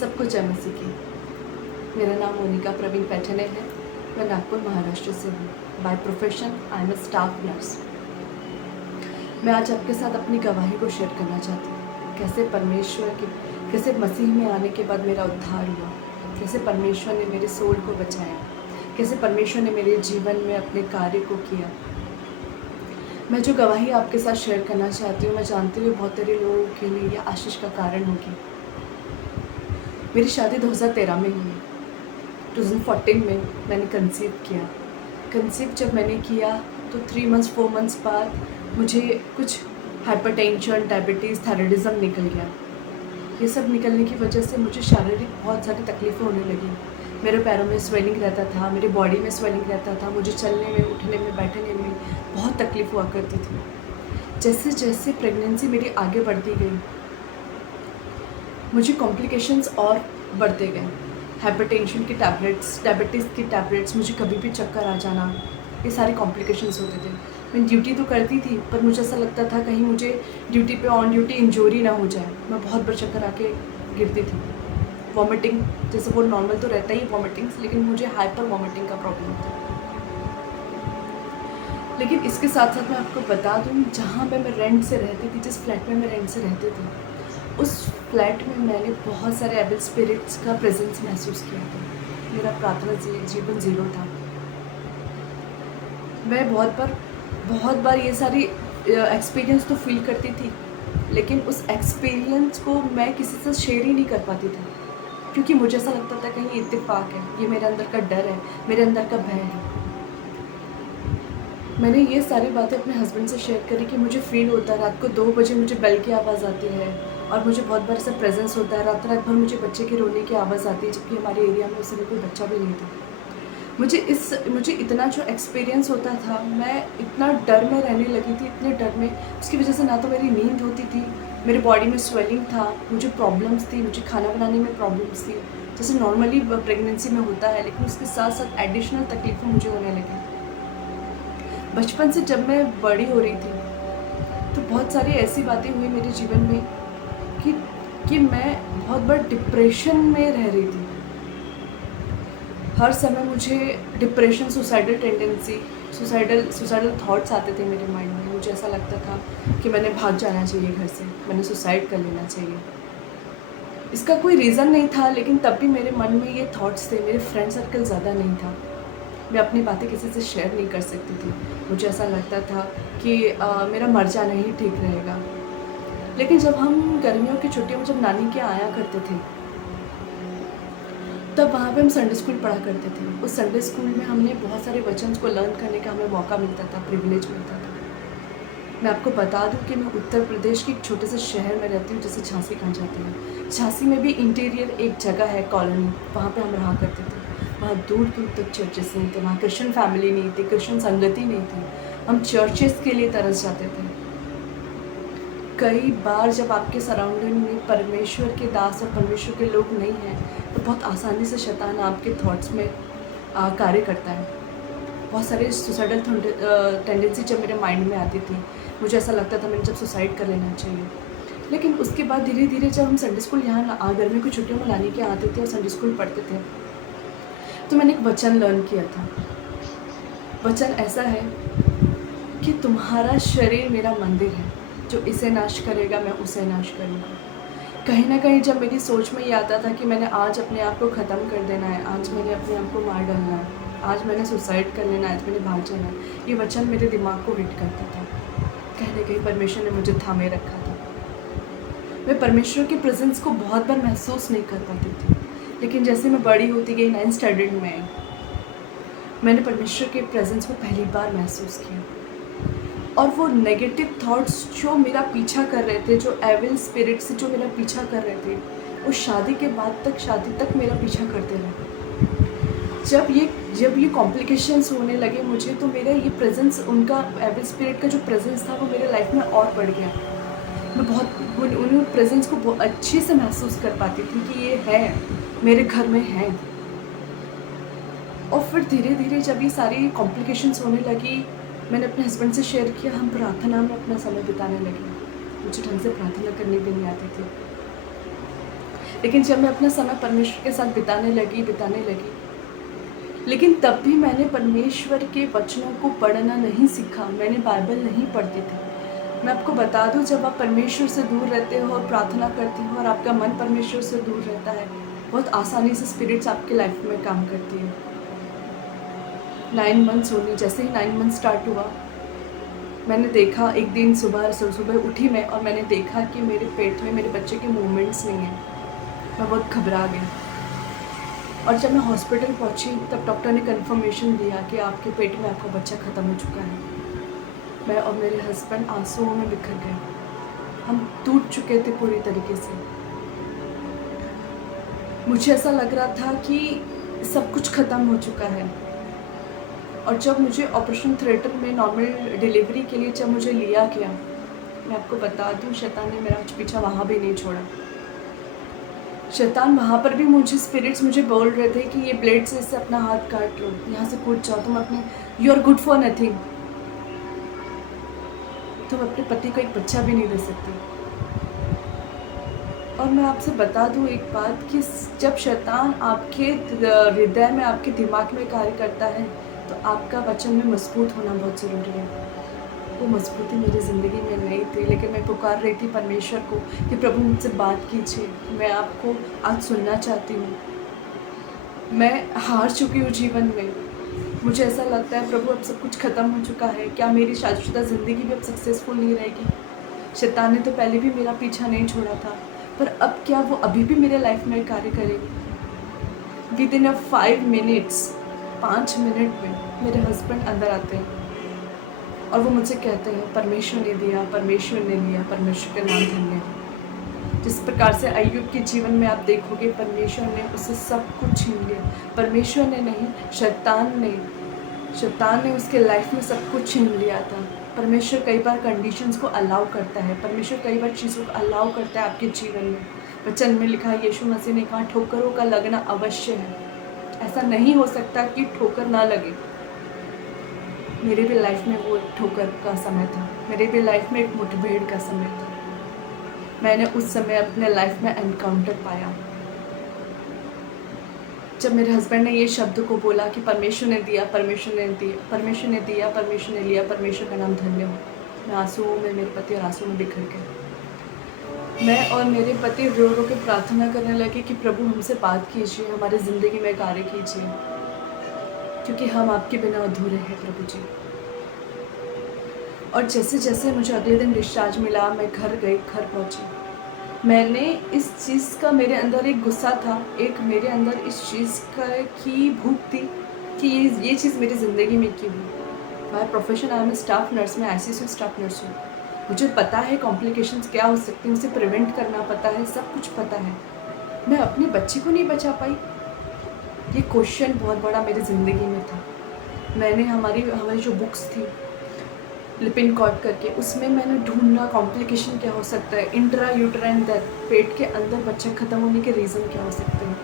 सबको जय मसीह की। मेरा नाम मोनिका प्रवीण पैठने है। मैं नागपुर महाराष्ट्र से हूँ। By profession I am a staff nurse. मैं आज आपके साथ अपनी गवाही को शेयर करना चाहती हूँ। कैसे मसीह में आने के बाद मेरा उद्धार हुआ, कैसे परमेश्वर ने मेरे सोल को बचाया, कैसे परमेश्वर ने मेरे जीवन में अपने कार्य को किया। मैं जो गवाही आपके साथ शेयर करना चाहती हूँ, मैं जानती हूँ बहुत सारे लोगों के लिए यह आशीष का कारण होगी। मेरी शादी 2013 में हुई। 2014 में मैंने कंसीव किया। कंसीव जब मैंने किया तो 3 मंथ्स 4 मंथ्स बाद मुझे कुछ हाइपरटेंशन, डायबिटीज़, थायराइडिज्म निकल गया। ये सब निकलने की वजह से मुझे शारीरिक बहुत सारी तकलीफ़ें होने लगी। मेरे पैरों में स्वेलिंग रहता था, मेरी बॉडी में स्वेलिंग रहता था, मुझे चलने में, उठने में, बैठने में बहुत तकलीफ़ हुआ करती थी। जैसे जैसे प्रेगनेंसी मेरी आगे बढ़ती गई, मुझे कॉम्प्लिकेशंस और बढ़ते गए। हाइपरटेंशन की टैबलेट्स, डायबिटीज़ की टैबलेट्स, मुझे कभी भी चक्कर आ जाना, ये सारे कॉम्प्लिकेशंस होते थे। मैं ड्यूटी तो करती थी, पर मुझे ऐसा लगता था कहीं मुझे ड्यूटी पे ऑन ड्यूटी इंजरी ना हो जाए। मैं बहुत बार चक्कर आके गिरती थी। वॉमिटिंग, जैसे वो नॉर्मल तो रहता ही वॉमिटिंग्स, लेकिन मुझे हाइपर वॉमिटिंग का प्रॉब्लम था। लेकिन इसके साथ साथ मैं आपको बता दूँ, जहाँ पे मैं रेंट से रहती थी, जिस फ्लैट में मैं रेंट से रहती थी, उस फ्लैट में मैंने बहुत सारे एविल स्पिरिट्स का प्रेजेंस महसूस किया था। मेरा प्रार्थना जीवन ज़ीरो था। मैं बहुत बार ये सारी एक्सपीरियंस तो फील करती थी, लेकिन उस एक्सपीरियंस को मैं किसी से शेयर ही नहीं कर पाती थी, क्योंकि मुझे ऐसा लगता था कहीं इत्तेफाक है, ये मेरे अंदर का डर है, मेरे अंदर का भय है। मैंने ये सारी बातें अपने हस्बैंड से शेयर करी कि मुझे फील होता है, रात को 2 बजे मुझे बेल की आवाज़ आती है, और मुझे बहुत बार ऐसा प्रेजेंस होता है, रात भर मुझे बच्चे के रोने की आवाज़ आती है, जबकि हमारे एरिया में उस समय कोई बच्चा भी नहीं था। मुझे इतना जो एक्सपीरियंस होता था, मैं इतना डर में रहने लगी थी, इतने डर में, उसकी वजह से ना तो मेरी नींद होती थी, मेरे बॉडी में स्वेलिंग था, मुझे प्रॉब्लम्स थी, मुझे खाना बनाने में प्रॉब्लम्स थी, जैसे नॉर्मली प्रेगनेंसी में होता है, लेकिन उसके साथ साथ एडिशनल तकलीफ़ें मुझे होने लगी। बचपन से जब मैं बड़ी हो रही थी, तो बहुत सारी ऐसी बातें हुई मेरे जीवन में कि मैं बहुत बार डिप्रेशन में रह रही थी। हर समय मुझे depression, suicidal tendency, suicidal thoughts आते थे मेरे माइंड में। मुझे ऐसा लगता था कि मैंने भाग जाना चाहिए घर से, मैंने सुसाइड कर लेना चाहिए। इसका कोई रीज़न नहीं था, लेकिन तब भी मेरे मन में ये थॉट्स थे। मेरे फ्रेंड सर्कल ज़्यादा नहीं था, मैं अपनी बातें किसी से शेयर नहीं कर सकती थी। मुझे ऐसा लगता था कि मेरा मर जाना ही ठीक रहेगा। लेकिन जब हम गर्मियों की छुट्टियों में जब नानी के यहाँ आया करते थे, तब वहाँ पे हम संडे स्कूल पढ़ा करते थे। उस संडे स्कूल में हमने बहुत सारे वचन को लर्न करने का हमें मौका मिलता था, प्रिविलेज मिलता था। मैं आपको बता दूं कि मैं उत्तर प्रदेश के एक छोटे से शहर में रहती हूँ, जिसे झांसी कहा जाता है। झांसी में भी इंटीरियर एक जगह है, कॉलोनी, वहाँ पे हम रहा करते थे। वहाँ दूर दूर तक चर्चेस नहीं थे, वहाँ क्रिश्चियन फैमिली नहीं थी, क्रिश्चियन संगति नहीं थी। हम चर्चेस के लिए तरस जाते थे। कई बार जब आपके सराउंडिंग में परमेश्वर के दास और परमेश्वर के लोग नहीं हैं, तो बहुत आसानी से शैतान आपके थॉट्स में कार्य करता है। बहुत सारे सुसाइडल टेंडेंसी जब मेरे माइंड में आती थी, मुझे ऐसा लगता था मैंने जब सुसाइड कर लेना चाहिए। लेकिन उसके बाद धीरे धीरे जब हम संडे स्कूल यहाँ गर्मी की छुट्टियों में लाने के आते थे और संडे स्कूल पढ़ते थे, तो मैंने एक वचन लर्न किया था। वचन ऐसा है कि तुम्हारा शरीर मेरा मंदिर है, जो इसे नाश करेगा मैं उसे नाश करूँगा। कहीं ना कहीं जब मेरी सोच में ये आता था कि मैंने आज अपने आप को ख़त्म कर देना है, आज मैंने अपने आप को मार डालना है, आज मैंने सुसाइड कर लेना है, आज मैंने भाग जाना है, ये वचन मेरे दिमाग को हिट करता था। कहीं ना कहीं परमेश्वर ने मुझे थामे रखा था। मैं परमेश्वर के प्रेजेंस को बहुत बार महसूस नहीं कर पाती थी, लेकिन जैसे मैं बड़ी होती गई, 9th स्टैंडर्ड में मैंने परमेश्वर के प्रेजेंस को पहली बार महसूस किया। और वो नेगेटिव थॉट्स जो मेरा पीछा कर रहे थे, जो एविल स्पिरिट्स जो मेरा पीछा कर रहे थे, वो शादी तक मेरा पीछा करते रहे। जब ये कॉम्प्लिकेशंस होने लगे मुझे, तो मेरा ये प्रेजेंस, उनका एविल स्पिरिट का जो प्रेजेंस था, वो मेरे लाइफ में और बढ़ गया। मैं उन प्रेजेंस को बहुत अच्छे से महसूस कर पाती थी कि ये है, मेरे घर में है। और फिर धीरे धीरे जब ये सारी कॉम्प्लिकेशंस होने लगी, मैंने अपने हस्बैंड से शेयर किया, हम प्रार्थना में अपना समय बिताने लगे। मुझे ढंग से प्रार्थना करनी भी नहीं आती थी। लेकिन जब मैं अपना समय परमेश्वर के साथ बिताने लगी, लेकिन तब भी मैंने परमेश्वर के वचनों को पढ़ना नहीं सीखा, मैंने बाइबल नहीं पढ़ती थी। मैं आपको बता दूँ, जब आप परमेश्वर से दूर रहते हो और प्रार्थना करते हो और आपका मन परमेश्वर से दूर रहता है, बहुत आसानी से स्पिरिट्स आपकी लाइफ में काम करती है। 9 मंथ्स होने, जैसे ही 9 मंथ स्टार्ट हुआ, मैंने देखा एक दिन सुबह उठी मैं और मैंने देखा कि मेरे पेट में मेरे बच्चे के मूवमेंट्स नहीं हैं। मैं बहुत घबरा गई और जब मैं हॉस्पिटल पहुंची तब डॉक्टर ने कंफर्मेशन दिया कि आपके पेट में आपका बच्चा ख़त्म हो चुका है। मैं और मेरे हस्बैंड आंसुओं में बिखर गए, हम टूट चुके थे पूरी तरीके से। मुझे ऐसा लग रहा था कि सब कुछ ख़त्म हो चुका है। और जब मुझे ऑपरेशन थिएटर में नॉर्मल डिलीवरी के लिए जब मुझे लिया गया, मैं आपको बता दूं, शैतान ने मेरा पीछा वहाँ भी नहीं छोड़ा। शैतान वहाँ पर भी स्पिरिट्स मुझे बोल रहे थे कि ये ब्लेड से इससे अपना हाथ काट लो, यहाँ से कूद जाओ, तुम अपने you are good for nothing, तुम अपने पति को एक बच्चा भी नहीं दे सकती। और मैं आपसे बता दूं एक बात कि जब शैतान आपके हृदय में, आपके दिमाग में कार्य करता है, तो आपका वचन में मजबूत होना बहुत ज़रूरी है। वो मजबूती मेरी ज़िंदगी में नहीं थी, लेकिन मैं पुकार रही थी परमेश्वर को कि प्रभु मुझसे बात कीजिए, मैं आपको आज सुनना चाहती हूँ। मैं हार चुकी हूँ जीवन में, मुझे ऐसा लगता है प्रभु अब सब कुछ ख़त्म हो चुका है, क्या मेरी शादीशुदा ज़िंदगी भी अब सक्सेसफुल नहीं रहेगी? शैतान ने तो पहले भी मेरा पीछा नहीं छोड़ा था, पर अब क्या वो अभी भी मेरे लाइफ में कार्य करेगी? विद इन 5 मिनट्स, 5 मिनट में मेरे हस्बैंड अंदर आते हैं और वो मुझसे कहते हैं परमेश्वर ने दिया, परमेश्वर ने लिया, परमेश्वर का नाम धन्य। जिस प्रकार से अय्यूब के जीवन में आप देखोगे, परमेश्वर ने उससे सब कुछ छीन लिया। परमेश्वर ने नहीं, शैतान ने उसके लाइफ में सब कुछ छीन लिया था। परमेश्वर कई बार कंडीशंस को अलाउ करता है, परमेश्वर कई बार चीज़ों को अलाउ करता है आपके जीवन में। वचन में लिखा है, यीशु मसीह ने कहा ठोकरों का लगना अवश्य है, ऐसा नहीं हो सकता कि ठोकर ना लगे। मेरे भी लाइफ में वो एक ठोकर का समय था, मेरे भी लाइफ में एक मुठभेड़ का समय था। मैंने उस समय अपने लाइफ में एनकाउंटर पाया जब मेरे हस्बैंड ने ये शब्द को बोला कि परमेश्वर ने दिया, परमेश्वर ने दिया, परमेश्वर ने दिया, परमेश्वर ने लिया, परमेश्वर का नाम धन्य हो। मैं आंसुओं में, मेरे पति और आंसुओं में बिखर गए। मैं और मेरे पति रो रो के प्रार्थना करने लगे कि प्रभु हमसे बात कीजिए, हमारी ज़िंदगी में कार्य कीजिए, क्योंकि हम आपके बिना अधूरे हैं प्रभु जी। और जैसे जैसे मुझे अगले दिन डिस्चार्ज मिला, मैं घर गई, घर पहुंची। मैंने इस चीज़ का, मेरे अंदर एक गुस्सा था, एक मेरे अंदर इस चीज़ की भूख थी कि ये चीज़ मेरी ज़िंदगी में क्यों हुई। My profession, I M staff nurse, मैं ICU स्टाफ नर्स हूँ। मुझे पता है कॉम्प्लिकेशंस क्या हो सकती हैं, उसे प्रिवेंट करना पता है, सब कुछ पता है। मैं अपने बच्चे को नहीं बचा पाई, ये क्वेश्चन बहुत बड़ा मेरी ज़िंदगी में था। मैंने हमारी जो बुक्स थी लिपिन कॉट करके, उसमें मैंने ढूंढना कॉम्प्लिकेशन क्या हो सकता है, इंट्रा यूट्राइन डेथ, पेट के अंदर बच्चा ख़त्म होने के रीज़न क्या हो सकते हैं।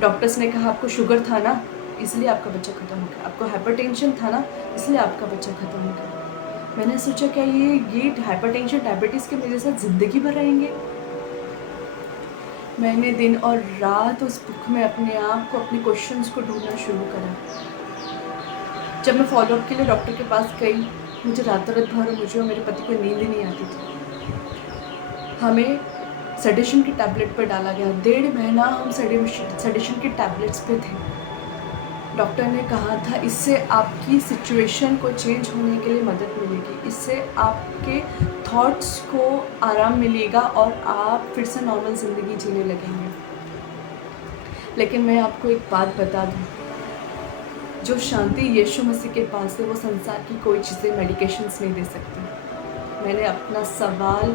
डॉक्टर्स ने कहा आपको शुगर था ना, इसलिए आपका बच्चा ख़त्म हो गया, आपको हाइपरटेंशन था ना, इसलिए आपका बच्चा ख़त्म हो गया। मैंने सोचा क्या ये हाइपरटेंशन, डायबिटीज़ के मेरे साथ ज़िंदगी भर रहेंगे। मैंने दिन और रात उस बुक में अपने आप को, अपने क्वेश्चंस को ढूंढना शुरू करा। जब मैं फॉलोअप के लिए डॉक्टर के पास गई, मुझे रात भर, मुझे और मेरे पति को नींद ही नहीं आती थी। हमें सेडेशन की टैबलेट पर डाला गया, 1.5 महीना हम सेडेशन की टैबलेट्स पे थे। डॉक्टर ने कहा था इससे आपकी सिचुएशन को चेंज होने के लिए मदद मिलेगी, इससे आपके थॉट्स को आराम मिलेगा और आप फिर से नॉर्मल ज़िंदगी जीने लगेंगे। लेकिन मैं आपको एक बात बता दूँ, जो शांति यीशु मसीह के पास है, वो संसार की कोई चीज़ें, मेडिकेशंस नहीं दे सकती। मैंने अपना सवाल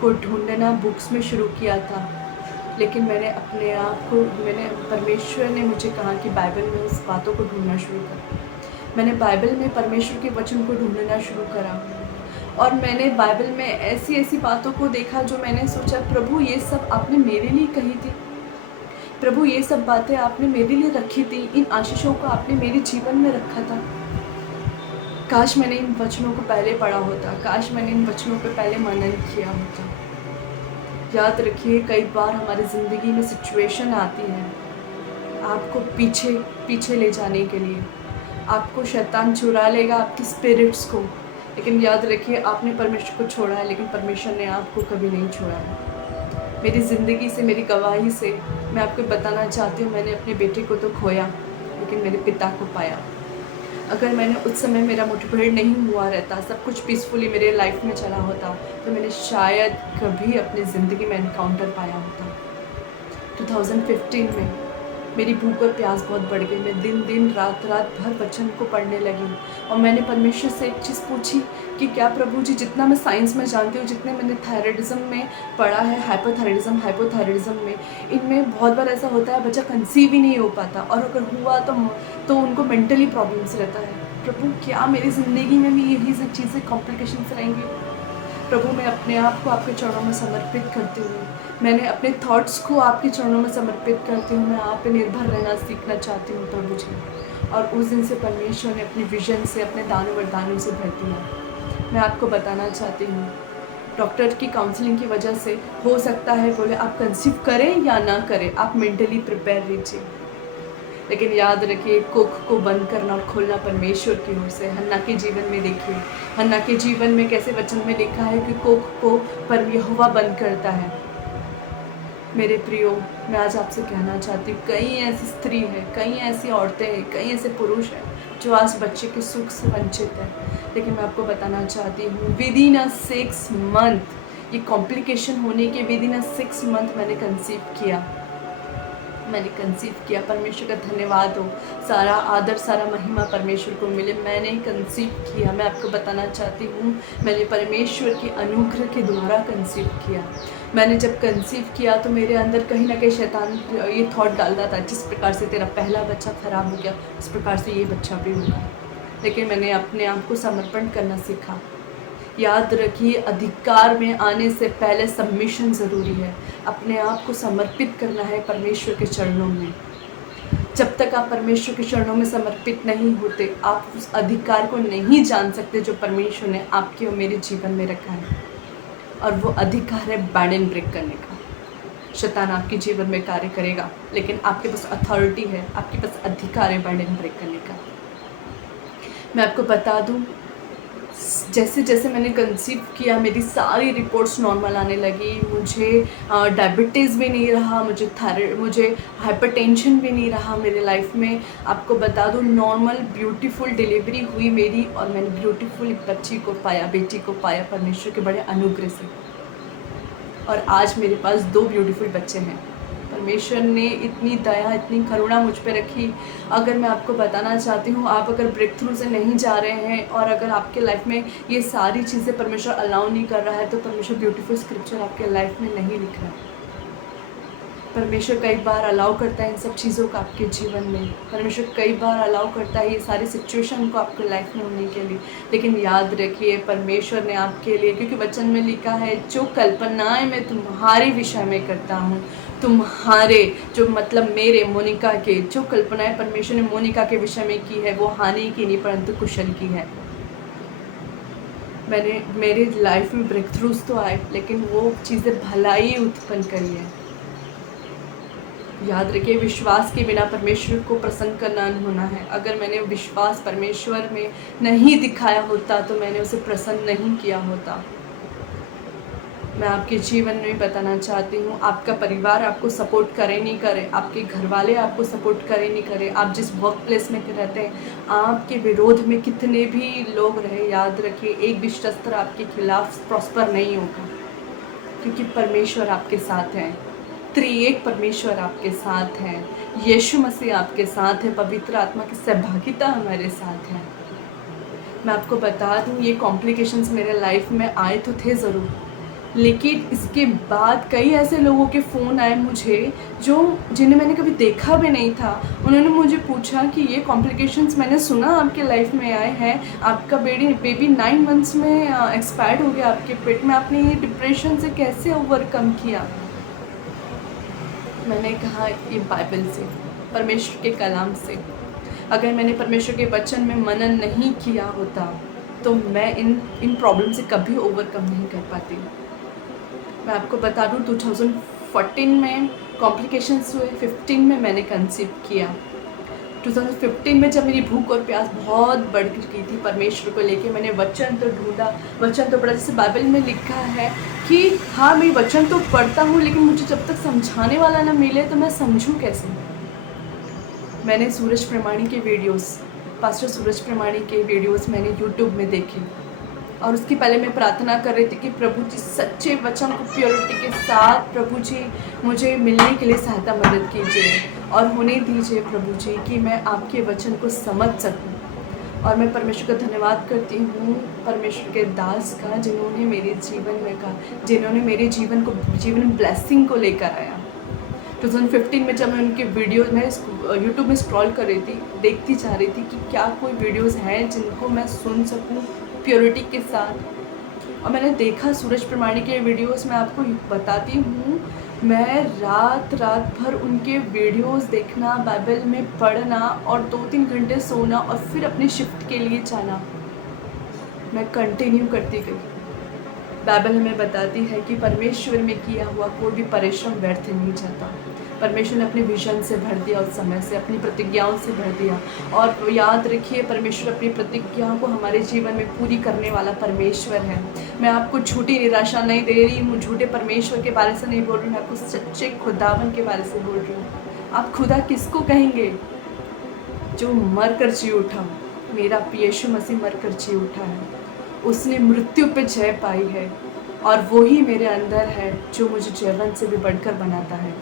को ढूंढना बुक्स में शुरू किया था, लेकिन मैंने अपने आप को, परमेश्वर ने मुझे कहा कि बाइबल में उस बातों को ढूंढना शुरू कर। मैंने बाइबल में परमेश्वर के वचन को ढूंढना शुरू करा और मैंने बाइबल में ऐसी ऐसी बातों को देखा जो मैंने सोचा प्रभु ये सब आपने मेरे लिए कही थी, प्रभु ये सब बातें आपने मेरे लिए रखी थी, इन आशीषों को आपने मेरे जीवन में रखा था। काश मैंने इन वचनों को पहले पढ़ा होता, काश मैंने इन वचनों पर पहले मनन किया होता। याद रखिए, कई बार हमारी ज़िंदगी में सिचुएशन आती है आपको पीछे पीछे ले जाने के लिए। आपको शैतान चुरा लेगा आपकी स्पिरिट्स को, लेकिन याद रखिए आपने परमेश्वर को छोड़ा है, लेकिन परमेश्वर ने आपको कभी नहीं छोड़ा है। मेरी ज़िंदगी से, मेरी गवाही से मैं आपको बताना चाहती हूँ, मैंने अपने बेटे को तो खोया, लेकिन मेरे पिता को पाया। अगर मैंने उस समय मेरा मुठभेड़ नहीं हुआ रहता, सब कुछ पीसफुली मेरे लाइफ में चला होता, तो मैंने शायद कभी अपनी ज़िंदगी में एनकाउंटर पाया होता। 2015 में मेरी भूख और प्यास बहुत बढ़ गई। मैं दिन दिन रात रात भर वचन को पढ़ने लगी और मैंने परमेश्वर से एक चीज़ पूछी कि क्या प्रभु जी, जितना मैं साइंस में जानती हूँ, जितने मैंने थायराइडिज्म में पढ़ा है, हाइपोथायराइडिज्म में, इनमें बहुत बार ऐसा होता है बच्चा कंसीव ही नहीं हो पाता, और अगर हुआ तो उनको मेंटली प्रॉब्लम्स रहता है। प्रभु, क्या मेरी ज़िंदगी में भी यही सब चीज़ें कॉम्प्लिकेशंस रहेंगी? प्रभु, मैं अपने आप को आपके चरणों में समर्पित करती हूँ। मैंने अपने थॉट्स को आपके चरणों में समर्पित करती हूँ। मैं आप पे निर्भर रहना सीखना चाहती हूँ प्रभु जी। और उस दिन से परमेश्वर ने अपनी विजन से, अपने दानों वरदानों से भर दिया। मैं आपको बताना चाहती हूँ, डॉक्टर की काउंसलिंग की वजह से हो सकता है बोले आप कंसीव करें या ना करें, आप मेंटली प्रिपेयर रहिए, लेकिन याद रखिए कुक को बंद करना और खोलना परमेश्वर की ओर से। हन्ना के जीवन में देखिए, हन्ना के जीवन में कैसे वचन में लिखा है कि कुक को पर यहोवा बंद करता है। मेरे प्रियो, मैं आज आपसे कहना चाहती हूँ, कई ऐसी स्त्री है, कई ऐसी औरतें हैं, कई ऐसे पुरुष हैं जो आज बच्चे के सुख से वंचित हैं, लेकिन मैं आपको बताना चाहती हूँ, विद इन अ 6 मंथ, ये कॉम्प्लिकेशन होने के विद इन अ 6 मंथ मैंने कंसीव किया। परमेश्वर का धन्यवाद हो, सारा आदर, सारा महिमा परमेश्वर को मिले। मैंने कंसीव किया। मैं आपको बताना चाहती हूँ, मैंने परमेश्वर के अनुग्रह के द्वारा कंसीव किया। मैंने जब कंसीव किया तो मेरे अंदर कहीं ना कहीं शैतान ये थॉट डालता था, जिस प्रकार से तेरा पहला बच्चा खराब हो गया, उस प्रकार से ये बच्चा भी होगा। लेकिन मैंने अपने आप को समर्पण करना सीखा। याद रखिए, अधिकार में आने से पहले सबमिशन ज़रूरी है। अपने आप को समर्पित करना है परमेश्वर के चरणों में। जब तक आप परमेश्वर के चरणों में समर्पित नहीं होते, आप उस अधिकार को नहीं जान सकते जो परमेश्वर ने आपके और मेरे जीवन में रखा है। और वो अधिकार है बैंड एंड ब्रेक करने का। शैतान आपके जीवन में कार्य करेगा, लेकिन आपके पास अथॉरिटी है, आपके पास अधिकार है बैंड एंड ब्रेक करने का। मैं आपको बता दूं, जैसे जैसे मैंने कंसीव किया, मेरी सारी रिपोर्ट्स नॉर्मल आने लगी। मुझे डायबिटीज़ भी नहीं रहा, मुझे हाइपरटेंशन भी नहीं रहा मेरे लाइफ में। आपको बता दूं, नॉर्मल ब्यूटीफुल डिलीवरी हुई मेरी, और मैंने ब्यूटीफुल बच्ची को पाया, बेटी को पाया परमेश्वर के बड़े अनुग्रह से। और आज मेरे पास 2 ब्यूटीफुल बच्चे हैं। परमेश्वर ने इतनी दया, इतनी करुणा मुझ पे रखी। अगर मैं आपको बताना चाहती हूँ, आप अगर ब्रेक थ्रू से नहीं जा रहे हैं और अगर आपके लाइफ में ये सारी चीज़ें परमेश्वर अलाउ नहीं कर रहा है, तो परमेश्वर ब्यूटीफुल स्क्रिप्चर आपके लाइफ में नहीं लिख रहा है। परमेश्वर कई बार अलाउ करता है इन सब चीज़ों को आपके जीवन में। परमेश्वर कई बार अलाउ करता है ये सारी सिचुएशन को आपके लाइफ में होने के लिए, लेकिन याद रखिए, परमेश्वर ने आपके लिए, क्योंकि वचन में लिखा है, जो कल्पनाएं मैं तुम्हारे विषय में करता हूँ, तुम्हारे जो मतलब मेरे, मोनिका के, जो कल्पनाएं परमेश्वर ने मोनिका के विषय में की है, वो हानि की नहीं परंतु कुशल की है। मेरे लाइफ में ब्रेक थ्रूज तो आए, लेकिन वो चीज़ें भलाई उत्पन्न करी है। याद रखिए, विश्वास के बिना परमेश्वर को प्रसन्न करना होना है। अगर मैंने विश्वास परमेश्वर में नहीं दिखाया होता, तो मैंने उसे प्रसन्न नहीं किया होता। मैं आपके जीवन में बताना चाहती हूँ, आपका परिवार आपको सपोर्ट करे नहीं करे, आपके घर वाले आपको सपोर्ट करे नहीं करे, आप जिस वर्क प्लेस में रहते हैं, आपके विरोध में कितने भी लोग रहे, याद रखिए, एक भी शस्त्र आपके खिलाफ प्रॉस्पर नहीं होगा, क्योंकि परमेश्वर आपके साथ हैं। त्रिएक परमेश्वर आपके साथ हैं, यीशु मसीह आपके साथ है, पवित्र आत्मा की सहभागिता हमारे साथ है। मैं आपको बता दूं, ये कॉम्प्लिकेशंस मेरे लाइफ में आए तो थे ज़रूर, लेकिन इसके बाद कई ऐसे लोगों के फ़ोन आए मुझे, जिन्हें मैंने कभी देखा भी नहीं था। उन्होंने मुझे पूछा कि ये कॉम्प्लिकेशंस मैंने सुना आपके लाइफ में आए हैं, आपका बेबी 9 मंथ्स में एक्सपायर्ड हो गया आपके पेट में, आपने ये डिप्रेशन से कैसे ओवरकम किया? मैंने कहा, ये बाइबल से, परमेश्वर के कलाम से। अगर मैंने परमेश्वर के वचन में मनन नहीं किया होता, तो मैं इन प्रॉब्लम से कभी ओवरकम नहीं कर पाती। मैं आपको बता दूँ 2014 में कॉम्प्लिकेशंस हुए, 15 में मैंने कंसीव किया। 2015 में जब मेरी भूख और प्यास बहुत बढ़ गई थी परमेश्वर को लेके, मैंने वचन तो ढूंढा, वचन तो पढ़ा। जैसे बाइबल में लिखा है कि हाँ, मैं वचन तो पढ़ता हूँ, लेकिन मुझे जब तक समझाने वाला ना मिले तो मैं समझूँ कैसे। मैंने सूरज प्रमाणी के वीडियोस, पास्टर सूरज प्रमाणी के वीडियोस मैंने यूट्यूब में देखे, और उसके पहले मैं प्रार्थना कर रही थी कि प्रभु जी सच्चे वचन को प्योरिटी के साथ प्रभु जी मुझे मिलने के लिए सहायता मदद कीजिए और होने दीजिए प्रभु जी कि मैं आपके वचन को समझ सकूं। और मैं परमेश्वर का धन्यवाद करती हूँ, परमेश्वर के दास का, जिन्होंने मेरे जीवन में कहा, जिन्होंने मेरे जीवन ब्लेसिंग को लेकर आया। 2015 में जब मैं उनके वीडियो में यूट्यूब में स्क्रॉल कर रही थी, देखती जा रही थी कि क्या कोई वीडियोस हैं जिनको मैं सुन सकूं प्योरिटी के साथ। और मैंने देखा सूरज प्रमाणी के वीडियोस, मैं आपको बताती हूँ, मैं रात भर उनके वीडियोस देखना, बाइबल में पढ़ना और 2-3 घंटे सोना और फिर अपनी शिफ्ट के लिए जाना, मैं कंटिन्यू करती गई। बाइबल हमें बताती है कि परमेश्वर में किया हुआ कोई भी परिश्रम व्यर्थ नहीं जाता। परमेश्वर ने अपने विजन से भर दिया, उस समय से अपनी प्रतिज्ञाओं से भर दिया। और याद रखिए, परमेश्वर अपनी प्रतिज्ञाओं को हमारे जीवन में पूरी करने वाला परमेश्वर है। मैं आपको झूठी निराशा नहीं दे रही हूँ, झूठे परमेश्वर के बारे से नहीं बोल रही हूँ, मैं आपको सच्चे खुदावन के बारे से बोल रही हूँ। आप खुदा किसको कहेंगे? जो मर कर जी उठा, मेरा यीशु मसीह मर कर जी उठा है, उसने मृत्यु पे जय पाई है, और वो ही मेरे अंदर है जो मुझे जीवन से भी बढ़कर बनाता है।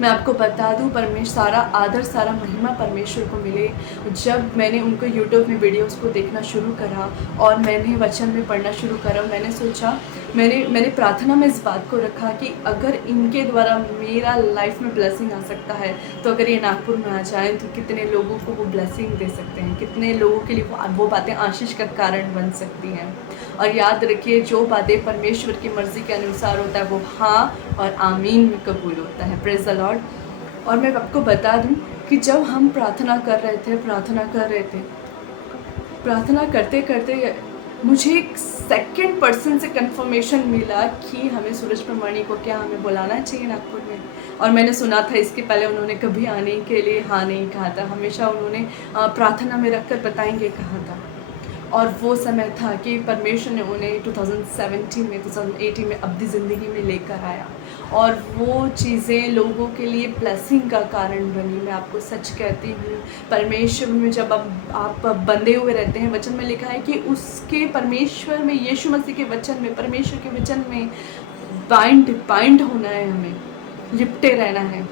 मैं आपको बता दूं, सारा आदर, सारा महिमा परमेश्वर को मिले। जब मैंने उनको यूट्यूब में वीडियोस को देखना शुरू करा और मैंने वचन में पढ़ना शुरू करा, मैंने सोचा, मैंने प्रार्थना में इस बात को रखा कि अगर इनके द्वारा मेरा लाइफ में ब्लेसिंग आ सकता है, तो अगर ये नागपुर में आ जाएँ तो कितने लोगों को वो ब्लेसिंग दे सकते हैं, कितने लोगों के लिए वो बातें आशीष का कारण बन सकती हैं। और याद रखिए, जो बातें परमेश्वर की मर्ज़ी के अनुसार होता है वो हाँ और आमीन में कबूल होता है। Praise the Lord. और मैं आपको बता दूं कि जब हम प्रार्थना करते करते मुझे एक सेकंड पर्सन से कंफर्मेशन मिला कि हमें सूरज प्रमाणी को क्या हमें बुलाना चाहिए नागपुर में। और मैंने सुना था, इसके पहले उन्होंने कभी आने के लिए हाँ नहीं कहा था, हमेशा उन्होंने प्रार्थना में रखकर बताएंगे कहा था। और वो समय था कि परमेश्वर ने उन्हें 2018 में अपनी ज़िंदगी में लेकर आया, और वो चीज़ें लोगों के लिए ब्लेसिंग का कारण बनी। मैं आपको सच कहती हूँ, परमेश्वर में जब आप बंधे हुए रहते हैं, वचन में लिखा है कि उसके परमेश्वर में, यीशु मसीह के वचन में, परमेश्वर के वचन में बाइंड होना है, हमें लिपटे रहना है।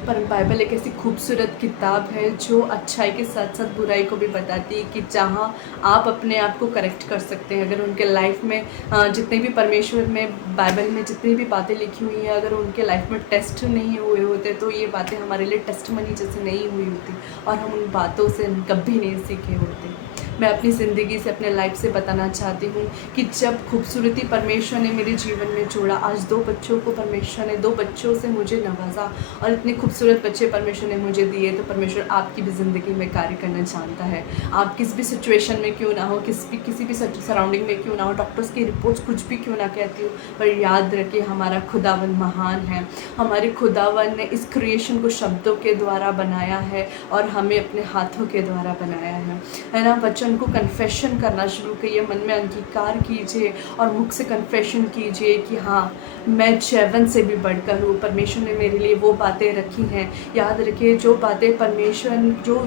पर बाइबल एक ऐसी खूबसूरत किताब है जो अच्छाई के साथ साथ बुराई को भी बताती है, कि जहाँ आप अपने आप को करेक्ट कर सकते हैं। अगर उनके लाइफ में जितने भी परमेश्वर में बाइबल में जितनी भी बातें लिखी हुई हैं, अगर उनके लाइफ में टेस्ट नहीं हुए होते तो ये बातें हमारे लिए टेस्टमनी जैसे नहीं हुई होती, और हम उन बातों से कभी नहीं सीखे होते। मैं अपनी ज़िंदगी से, अपने लाइफ से बताना चाहती हूँ कि जब खूबसूरती परमेश्वर ने मेरे जीवन में जोड़ा, आज 2 बच्चों को परमेश्वर ने, 2 बच्चों से मुझे नवाजा, और इतने खूबसूरत बच्चे परमेश्वर ने मुझे दिए। तो परमेश्वर आपकी भी ज़िंदगी में कार्य करना जानता है। आप किस भी सिचुएशन में क्यों ना हो, किसी भी सराउंडिंग में क्यों ना हो, डॉक्टर्स की रिपोर्ट्स कुछ भी क्यों ना कहती हो, पर याद रखिए हमारा खुदावन महान है। हमारे खुदावन ने इस क्रिएशन को शब्दों के द्वारा बनाया है और हमें अपने हाथों के द्वारा बनाया है ना। वचन को कन्फेशन करना शुरू करिए, मन में अंगीकार कीजिए और मुख से कन्फेशन कीजिए कि हाँ, मैं जीवन से भी बढ़कर हूँ। परमेश्वर ने मेरे लिए वो बातें रखी हैं। याद रखिए, जो बातें परमेश्वर,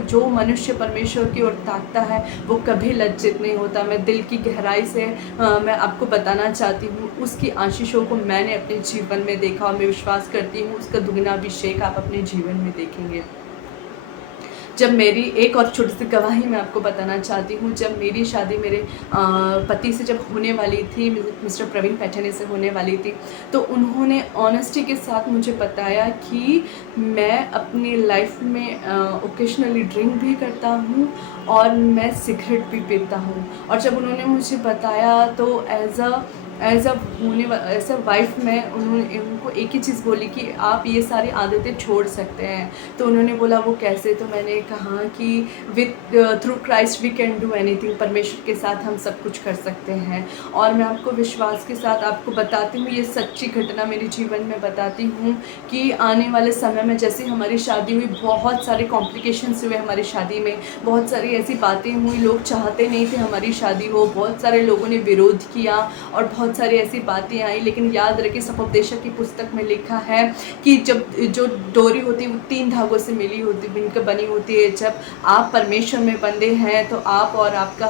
जो मनुष्य परमेश्वर की ओर ताकता है वो कभी लज्जित नहीं होता। मैं दिल की गहराई से मैं आपको बताना चाहती हूँ, उसकी आशीषों को मैंने अपने जीवन में देखा, और मैं विश्वास करती हूँ उसका दुगना अभिषेक आप अपने जीवन में देखेंगे। जब मेरी एक और छोटी सी गवाही मैं आपको बताना चाहती हूँ, जब मेरी शादी मेरे पति से जब होने वाली थी, मिस्टर प्रवीण पैठने से होने वाली थी, तो उन्होंने ऑनेस्टी के साथ मुझे बताया कि मैं अपनी लाइफ में ओकेशनली ड्रिंक भी करता हूँ और मैं सिगरेट भी पीता हूँ। और जब उन्होंने मुझे बताया तो एज अ वाइफ मैं उन्होंने उनको एक ही चीज़ बोली कि आप ये सारी आदतें छोड़ सकते हैं। तो उन्होंने बोला वो कैसे? तो मैंने कहा कि with through Christ we can do anything, परमेश्वर के साथ हम सब कुछ कर सकते हैं। और मैं आपको विश्वास के साथ आपको बताती हूँ, ये सच्ची घटना मेरे जीवन में बताती हूँ कि आने वाले समय में जैसे हमारी शादी हुई, बहुत सारे कॉम्प्लिकेशंस हुए हमारी शादी में, बहुत सारी ऐसी बातें हुई, लोग चाहते नहीं थे हमारी शादी हो, बहुत सारे लोगों ने विरोध किया और बहुत सारी ऐसी बातें आई। लेकिन याद रखिए, सपोपदेशक की पुस्तक में लिखा है कि जब जो डोरी होती है वो 3 धागों से मिली होती मिलकर बनी होती है। जब आप परमेश्वर में बंधे हैं तो आप और आपका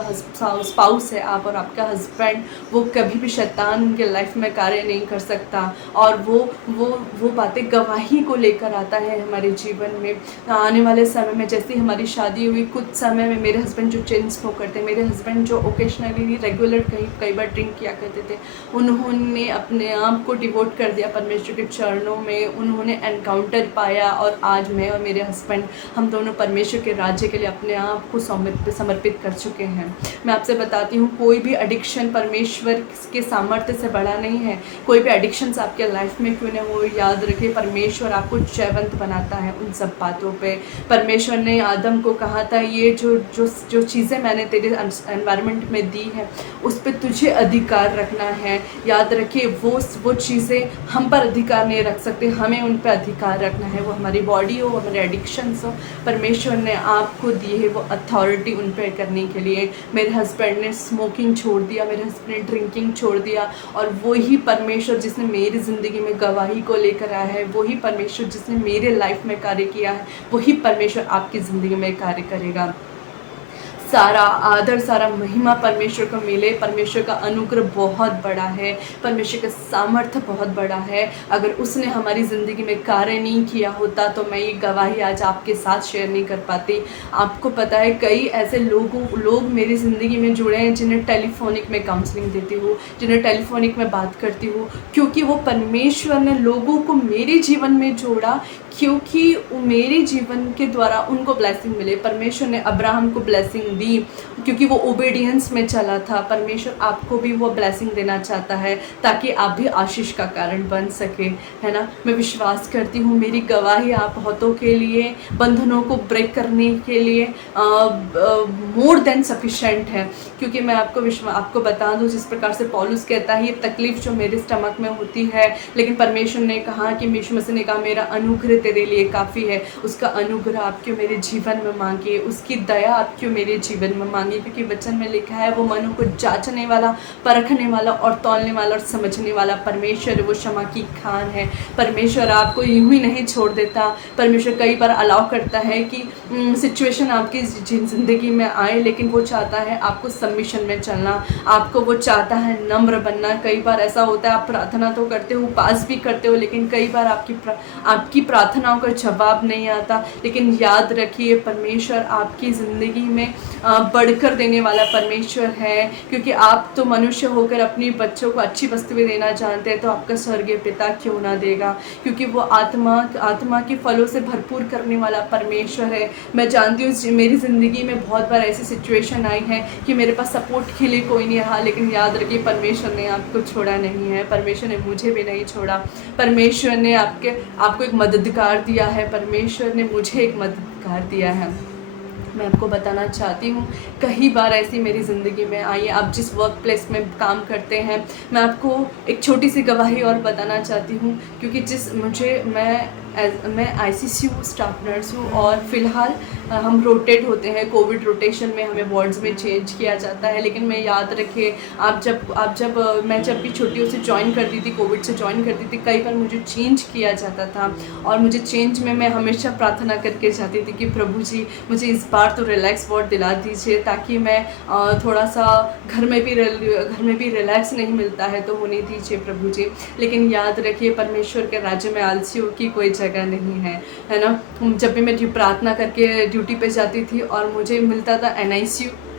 स्पाउस है, आप और आपका हस्बैंड, वो कभी भी शैतान उनके लाइफ में कार्य नहीं कर सकता। और वो बातें गवाही को लेकर आता है हमारे जीवन में। आने वाले समय में जैसे हमारी शादी हुई, कुछ समय में मेरे हस्बैंड जो चेन स्मोक करते, मेरे हस्बैंड जो ओकेशनली रेगुलर कई बार ड्रिंक किया करते थे, उन्होंने अपने आप को डिवोट कर दिया परमेश्वर के चरणों में। उन्होंने एनकाउंटर पाया और आज मैं और मेरे हस्बैंड, हम दोनों परमेश्वर के राज्य के लिए अपने आप को समर्पित कर चुके हैं। मैं आपसे बताती हूँ, कोई भी एडिक्शन परमेश्वर के सामर्थ्य से बड़ा नहीं है। कोई भी एडिक्शंस आपके लाइफ में क्यों ना हो, याद रखिए परमेश्वर आपको जयवंत बनाता है उन सब बातों पे। परमेश्वर ने आदम को कहा था, ये जो चीज़ें मैंने तेरे एनवायरनमेंट में दी है उस पर तुझे अधिकार रखना है। याद रखिए, वो चीज़ें हम पर अधिकार नहीं रख सकते, हमें उन पर अधिकार रखना है। वो हमारी बॉडी हो, हमारे एडिक्शंस हो, परमेश्वर ने आपको दी है वो अथॉरिटी उन पर करने के लिए। मेरे हस्बैंड ने स्मोकिंग छोड़ दिया, मेरे हस्बैंड ने ड्रिंकिंग छोड़ दिया, और वही परमेश्वर जिसने मेरी ज़िंदगी में गवाही को लेकर आया है, वही परमेश्वर जिसने मेरे लाइफ में कार्य किया है, वही परमेश्वर आपकी ज़िंदगी में कार्य करेगा। सारा आदर, सारा महिमा परमेश्वर को मिले। परमेश्वर का अनुग्रह बहुत बड़ा है, परमेश्वर का सामर्थ्य बहुत बड़ा है। अगर उसने हमारी ज़िंदगी में कार्य नहीं किया होता तो मैं ये गवाही आज आपके साथ शेयर नहीं कर पाती। आपको पता है, कई ऐसे लोग मेरी ज़िंदगी में जुड़े हैं जिन्हें टेलीफोनिक में काउंसलिंग देती हूँ, जिन्हें टेलीफोनिक में बात करती हूँ, क्योंकि वो परमेश्वर ने लोगों को मेरे जीवन में जोड़ा, क्योंकि मेरे जीवन के द्वारा उनको ब्लेसिंग मिले। परमेश्वर ने अब्राहम को ब्लेसिंग दी क्योंकि वो ओबीडियंस में चला था। परमेश्वर आपको भी वो ब्लेसिंग देना चाहता है ताकि आप भी आशीष का कारण बन सके, है ना। मैं विश्वास करती हूँ मेरी गवाही आप बहुतों के लिए, बंधनों को ब्रेक करने के लिए मोर देन सफिशेंट है। क्योंकि मैं आपको बता दूँ, जिस प्रकार से पौलुस कहता है, ये तकलीफ़ जो मेरे स्टमक में होती है, लेकिन परमेश्वर ने कहा कि यीशु मसीह ने कहा, मेरा अनुग्रह तेरे लिए काफ़ी है। उसका अनुग्रह आप क्यों मेरे जीवन में मांगिए, उसकी दया आप क्यों मेरे जीवन में मांगिए, क्योंकि वचन में लिखा है, वो मनों को जांचने वाला, परखने वाला और तौलने वाला और समझने वाला परमेश्वर, वो क्षमा की खान है। परमेश्वर आपको यूं ही नहीं छोड़ देता। परमेश्वर कई बार अलाउ करता है कि सिचुएशन आपकी ज़िंदगी में आए, लेकिन वो चाहता है आपको सबमिशन में चलना, आपको वो चाहता है नम्र बनना। कई बार ऐसा होता है, आप प्रार्थना तो करते हो, उपास भी करते हो, लेकिन कई बार आपकी प्रार्थनाओं का जवाब नहीं आता। लेकिन याद रखिए, परमेश्वर आपकी ज़िंदगी में बढ़कर देने वाला परमेश्वर है, क्योंकि आप तो मनुष्य होकर अपने बच्चों को अच्छी वस्तुएं देना जानते हैं, तो आपका स्वर्गीय पिता क्यों ना देगा, क्योंकि वो आत्मा के फलों से भरपूर करने वाला परमेश्वर है। मैं जानती हूँ मेरी ज़िंदगी में बहुत बार ऐसी सिचुएशन आई है कि मेरे पास सपोर्ट के लिए कोई नहीं रहा, लेकिन याद रखिए परमेश्वर ने आपको छोड़ा नहीं है, परमेश्वर ने मुझे भी नहीं छोड़ा। परमेश्वर ने आपको एक मददगार दिया है, परमेश्वर ने मुझे एक मददगार दिया है। मैं आपको बताना चाहती हूँ, कई बार ऐसी मेरी ज़िंदगी में आई है। आप जिस वर्क प्लेस में काम करते हैं, मैं आपको एक छोटी सी गवाही और बताना चाहती हूँ, क्योंकि मैं ICCU स्टाफ नर्स हूँ, और फ़िलहाल हम रोटेट होते हैं, कोविड रोटेशन में हमें वार्ड्स में चेंज किया जाता है। लेकिन मैं याद रखिए, मैं जब भी छुट्टियों से ज्वाइन करती थी, कोविड से ज्वाइन करती थी, कई बार मुझे चेंज किया जाता था, और मुझे चेंज में मैं हमेशा प्रार्थना करके जाती थी कि प्रभु जी, मुझे इस बार तो रिलैक्स वार्ड दिला दीजिए, ताकि मैं थोड़ा सा घर में भी रिलैक्स नहीं मिलता है तो होने दीजिए प्रभु जी। लेकिन याद रखिए, परमेश्वर के राज्य में आलसियों की कोई जगह नहीं है ना। जब भी मैं प्रार्थना करके ड्यूटी पे जाती थी और मुझे मिलता था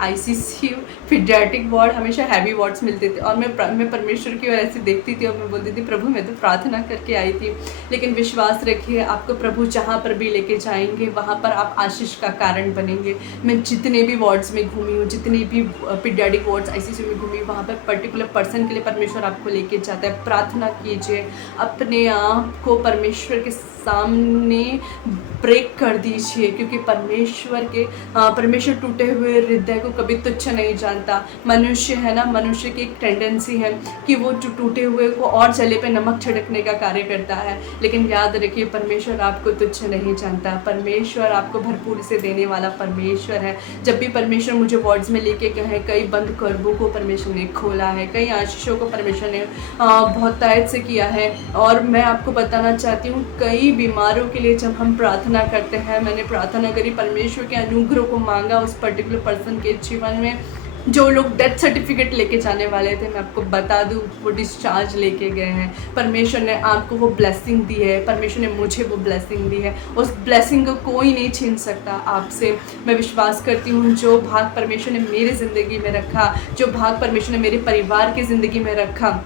आईसीयू पीडियाट्रिक वार्ड हमेशा हैवी वार्ड्स मिलते थे और मैं परमेश्वर की ओर ऐसे देखती थी और मैं बोलती थी प्रभु मैं तो प्रार्थना करके आई थी। लेकिन विश्वास रखिए आपको प्रभु जहाँ पर भी लेके जाएंगे वहाँ पर आप आशीष का कारण बनेंगे। मैं जितने भी वार्ड्स में घूमी हूँ, जितने भी पीडियाट्रिक वार्ड्स आईसीयू में घूमी, वहाँ पर पर्टिकुलर पर्सन के लिए परमेश्वर आपको लेके जाता है। प्रार्थना कीजिए, अपने आप को परमेश्वर के सामने ब्रेक कर दीजिए, क्योंकि परमेश्वर टूटे हुए हृदय को कभी तुच्छ नहीं जानता। मनुष्य है ना, मनुष्य की एक टेंडेंसी है कि वो टूटे हुए को और जले पे नमक छिड़कने का कार्य करता है, लेकिन याद रखिए परमेश्वर आपको तुच्छ नहीं जानता। परमेश्वर आपको भरपूर से देने वाला परमेश्वर है। जब भी परमेश्वर मुझे वार्ड्स में लेके गए, कई बंद कर्बों को परमेश्वर ने खोला है, कई आशीषों को परमेश्वर ने बहुत तायत से किया है। और मैं आपको बताना चाहती हूँ, कई बीमारों के लिए जब हम प्रार्थना करते हैं, मैंने प्रार्थना करी, परमेश्वर के अनुग्रह को मांगा उस पर्टिकुलर पर्सन के जीवन में। जो लोग डेथ सर्टिफिकेट लेके जाने वाले थे, मैं आपको बता दूं, वो डिस्चार्ज लेके गए हैं। परमेश्वर ने आपको वो ब्लेसिंग दी है, परमेश्वर ने मुझे वो ब्लेसिंग दी है। उस ब्लेसिंग को कोई नहीं छीन सकता आपसे। मैं विश्वास करती हूँ जो भाग परमेश्वर ने मेरी ज़िंदगी में रखा, जो भाग परमेश्वर ने मेरे परिवार की ज़िंदगी में रखा,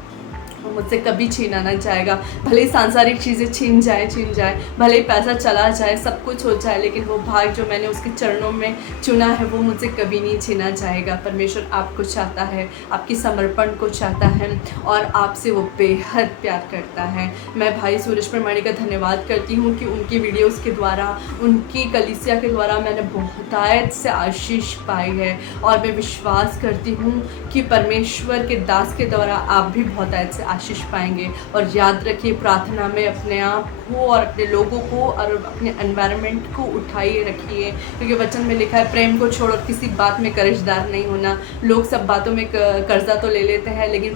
वो मुझसे कभी छीना ना जाएगा। भले ही सांसारिक चीज़ें छीन जाए, भले ही पैसा चला जाए, सब कुछ हो जाए, लेकिन वो भाग जो मैंने उसके चरणों में चुना है वो मुझसे कभी नहीं छीना जाएगा। परमेश्वर आपको चाहता है, आपकी समर्पण को चाहता है और आपसे वो बेहद प्यार करता है। मैं भाई सूरज परमाणी का धन्यवाद करती हूँ कि उनकी वीडियोज़ के द्वारा, उनकी कलीसिया के द्वारा मैंने बहुतायत से आशीष पाई है। और मैं विश्वास करती हूँ कि परमेश्वर के दास के द्वारा आप भी बहुतायत से आशीष पाएंगे। और याद रखिए, प्रार्थना में अपने आप को और अपने लोगों को और अपने एनवायरनमेंट को उठाइए रखिए, क्योंकि वचन में लिखा है प्रेम को छोड़ो किसी बात में कर्जदार नहीं होना। लोग सब बातों में कर्जा तो ले लेते हैं, लेकिन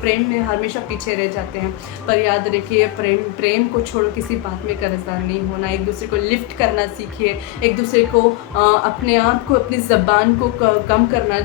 प्रेम में हमेशा पीछे रह जाते हैं। पर याद रखिए, प्रेम को छोड़ो किसी बात में कर्जदार नहीं होना। एक दूसरे को लिफ्ट करना सीखिए, एक दूसरे को अपने आप को, अपनी ज़बान को कम करना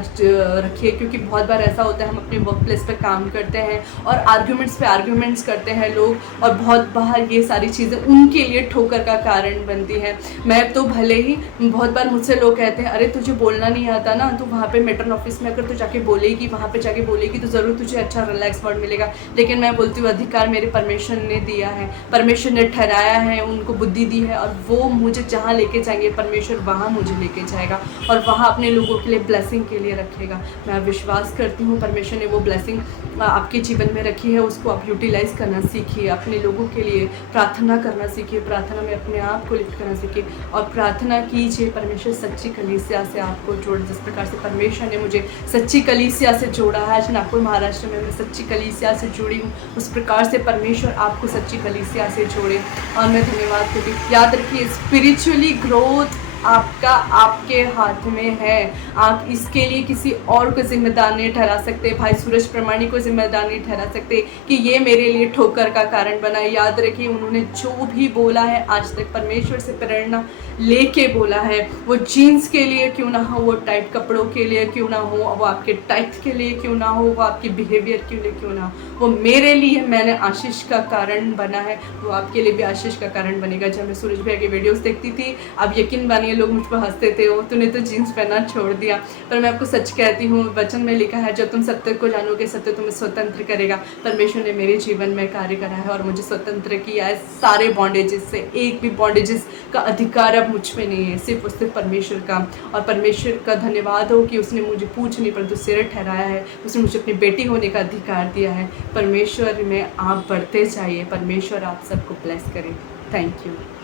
रखिए, क्योंकि बहुत बार ऐसा होता है हम अपने वर्क प्लेस पर काम करते हैं और आर्ग्यूमेंट्स पे आर्ग्यूमेंट्स करते हैं लोग, और बहुत बार ये सारी चीज़ें उनके लिए ठोकर का कारण बनती हैं। मैं तो भले ही बहुत बार मुझसे लोग कहते हैं अरे तुझे बोलना नहीं आता ना, तो वहाँ पे मेट्रन ऑफिस में अगर तू जाके बोलेगी, वहाँ पे जाके बोलेगी तो ज़रूर तुझे अच्छा रिलैक्स वर्ड मिलेगा। लेकिन मैं बोलती हूँ अधिकार मेरे परमेश्वर ने दिया है, परमेश्वर ने ठहराया है, उनको बुद्धि दी है, और वो मुझे जहाँ लेके जाएंगे परमेश्वर वहाँ मुझे लेके जाएगा और वहाँ अपने लोगों के लिए ब्लेसिंग के लिए रखेगा। मैं विश्वास करती हूँ परमेश्वर ने वो ब्लेसिंग आपके जीवन में रखी है, उसको आप यूटिलाइज़ करना सीखिए। अपने लोगों के लिए प्रार्थना करना सीखिए, प्रार्थना में अपने आप को लिफ्ट करना सीखिए और प्रार्थना कीजिए परमेश्वर सच्ची कलीसिया से आपको जोड़। जिस प्रकार से परमेश्वर ने मुझे सच्ची कलीसिया से जोड़ा है, आज नागपुर महाराष्ट्र में मैं सच्ची कलीसिया से जुड़ी हूँ, उस प्रकार से परमेश्वर आपको सच्ची कलीसिया से जोड़े। और मैं धन्यवाद करती हूँ। याद रखिए, स्पिरिचुअली ग्रोथ आपका आपके हाथ में है। आप इसके लिए किसी और को जिम्मेदार नहीं ठहरा सकते, भाई सूरज परमाणी को जिम्मेदार नहीं ठहरा सकते कि ये मेरे लिए ठोकर का कारण बना। याद रखिए, उन्होंने जो भी बोला है आज तक परमेश्वर से प्रेरणा लेके बोला है। वो जीन्स के लिए क्यों ना हो, वो टाइट कपड़ों के लिए क्यों ना हो, वो आपके टाइट के लिए क्यों ना हो, वो आपके बिहेवियर के लिए क्यों ना हो, वो मेरे लिए मैंने आशीष का कारण बना है, वो आपके लिए भी आशीष का कारण बनेगा। जब मैं सूरज भैया की वीडियोज़ देखती थी, अब यकीन मानिए लोग मुझ पर हंसते थे, वो तूने तो जीन्स पहनना छोड़ दिया। पर मैं आपको सच कहती हूँ, वचन में लिखा है जब तुम सत्य को जानोगे सत्य तुम्हें स्वतंत्र करेगा। परमेश्वर ने मेरे जीवन में कार्य करा है और मुझे स्वतंत्र किया है सारे बॉन्डेजेस से। एक भी बॉन्डेजेस का अधिकार अब मुझ में नहीं है, सिर्फ और सिर्फ परमेश्वर का। और परमेश्वर का धन्यवाद हो कि उसने मुझे पूछ नहीं परंतु सिर ठहराया है, उसने मुझे अपनी बेटी होने का अधिकार दिया है। परमेश्वर में आप बढ़ते जाइए, परमेश्वर आप सबको ब्लेस करें। Thank you.